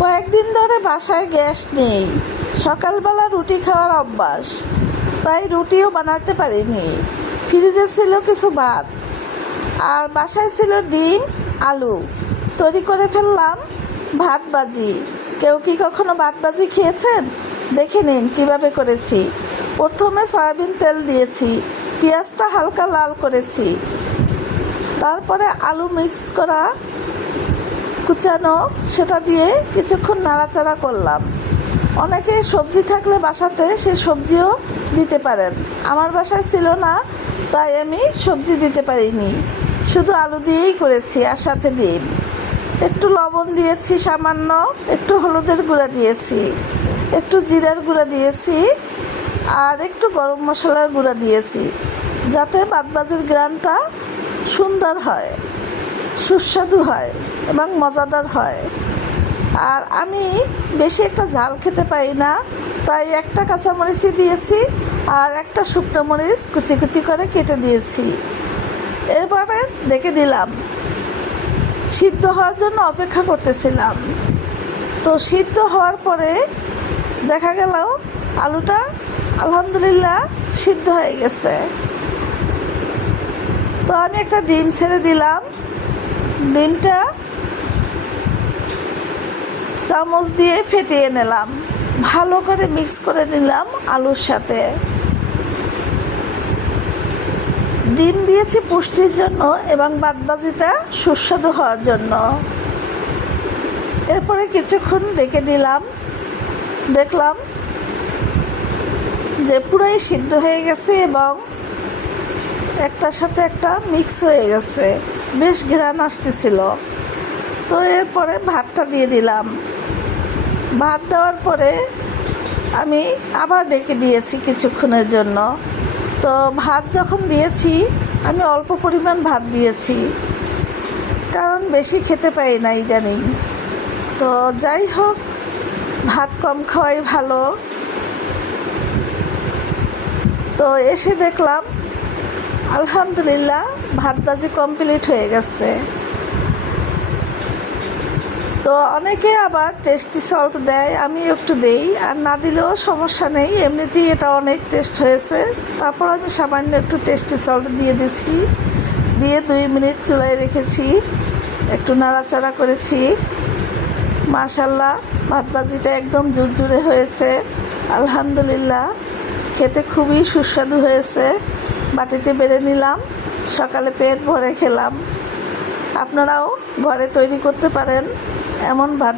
কয়েকদিন ধরে বাসায় গ্যাস নেই। সকালবেলা রুটি খাওয়ার অভ্যাস, তাই রুটিও বানাতে পারিনি। ফ্রিজে ছিল কিছু ভাত আর বাসায় ছিল ডিম আলু। তৈরি করে ফেললাম ভাত ভাজি। কেউ কি কখনো ভাত ভাজি খেয়েছেন? দেখে নিন কীভাবে করেছি। প্রথমে সয়াবিন তেল দিয়েছি, পেঁয়াজটা হালকা লাল করেছি, তারপরে আলু মিক্স করা কুচানো সেটা দিয়ে কিছুক্ষণ নাড়াচাড়া করলাম। অনেকে সবজি থাকলে বাসাতে সে সবজিও দিতে পারেন। আমার বাসায় ছিল না, তাই আমি সবজি দিতে পারিনি, শুধু আলু দিয়েই করেছি আর সাথে ডিম। একটু লবণ দিয়েছি সামান্য, একটু হলুদের গুঁড়া দিয়েছি, একটু জিরার গুঁড়া দিয়েছি আর একটু গরম মশলার গুঁড়া দিয়েছি, যাতে ভাতভাজির গ্রানটা সুন্দর হয়, সুস্বাদু হয় এবং মজাদার হয়। আর আমি বেশি একটা ঝাল খেতে পারি না, তাই একটা কাঁচামরিচই দিয়েছি আর একটা শুকনো মরিচ কুচি কুচি করে কেটে দিয়েছি। এরপরে রেখে দিলাম। সিদ্ধ হওয়ার জন্য অপেক্ষা করতেছিলাম। তো সিদ্ধ হওয়ার পরে দেখা গেল আলুটা আলহামদুলিল্লাহ সিদ্ধ হয়ে গেছে। তো আমি একটা ডিম ছেড়ে দিলাম। ডিমটা চামচ দিয়ে ফেটিয়ে নিলাম, ভালো করে মিক্স করে নিলাম আলুর সাথে। ডিম দিয়েছি পুষ্টির জন্য এবং ভাতভাজিটা সুস্বাদু হওয়ার জন্য। এরপরে কিছুক্ষণ রেখে দিলাম। দেখলাম যে পুরাই সিদ্ধ হয়ে গেছে এবং একটার সাথে একটা মিক্স হয়ে গেছে, বেশ ঘ্রাণ আসতেছিল। তো এরপরে ভাতটা দিয়ে দিলাম। ভাত দেওয়ার পরে আমি আবার ডেকে দিয়েছি কিছুক্ষণের জন্য। তো ভাত যখন দিয়েছি আমি অল্প পরিমাণ ভাত দিয়েছি, কারণ বেশি খেতে পারি না ইদানিং। তো যাই হোক, ভাত কম খাওয়াই ভালো। তো এসে দেখলাম আলহামদুলিল্লাহ ভাত ভাজি কমপ্লিট হয়ে গেছে। তো অনেকে আবার টেস্টি সল্ট দেয়, আমি একটু দেই, আর না দিলেও সমস্যা নেই, এমনিতেই এটা অনেক টেস্ট হয়েছে। তারপর আমি সামান্য একটু টেস্টি সল্ট দিয়ে দিয়েছি, দিয়ে 2 মিনিট চুলায় রেখেছি, একটু নাড়াচাড়া করেছি। মাশাআল্লাহ ভাত ভাজিটা একদম ঝুরঝুরে হয়েছে। আলহামদুলিল্লাহ খেতে খুবই সুস্বাদু হয়েছে। বাটিতে বেড়ে নিলাম, সকালে পেট ভরে খেলাম। আপনারাও ঘরে তৈরি করতে পারেন এমন ভাত।